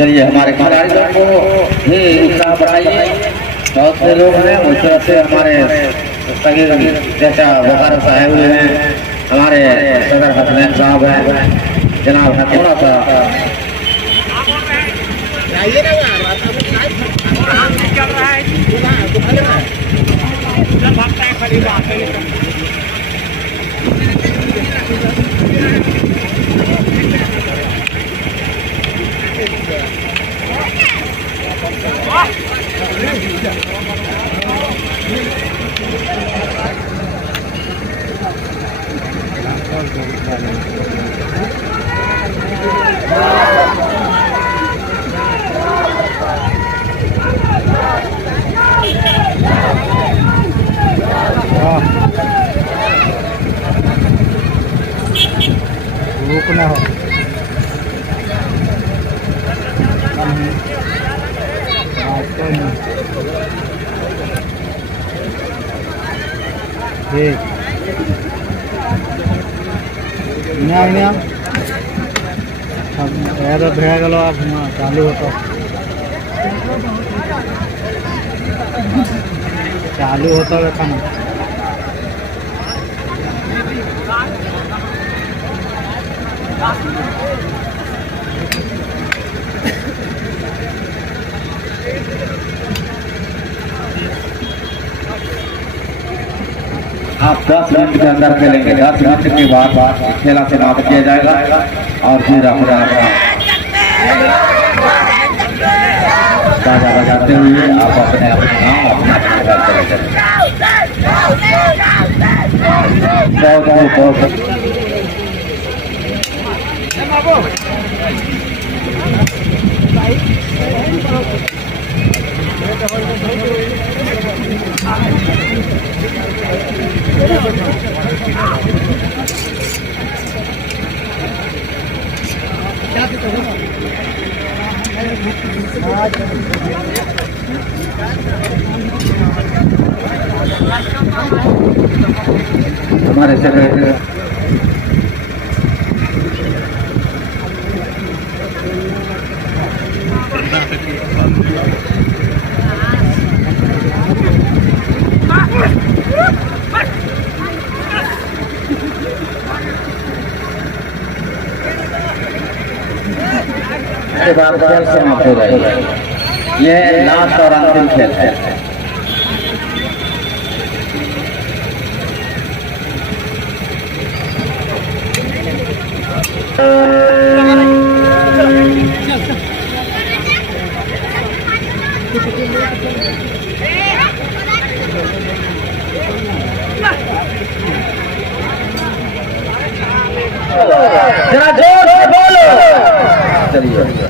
चलिए हमारे खिलाड़ी लोग को भी उत्साह बढ़ाइए। बहुत से लोग हैं उस तरह से हमारे सगे चाचा बखार साहब हैं, हमारे सदर हसनैन साहब हैं, जनाब थोड़ा सा रुकना हो। ठीक भे गल चालू होता देखा आप 10 मिनट के अंदर खेलेंगे। 10 मिनट के बाद खेला समाप्त किया जाएगा और फिर अपना बाजा बजाते हुए आप अपने अपना घर चले जाएंगे। हमारे सेक्रेटरी के बाद खेल समाप्त हो जाएगा। यह लास्ट और अंतिम खेल है। जरा जोर से बोलो। चलिए।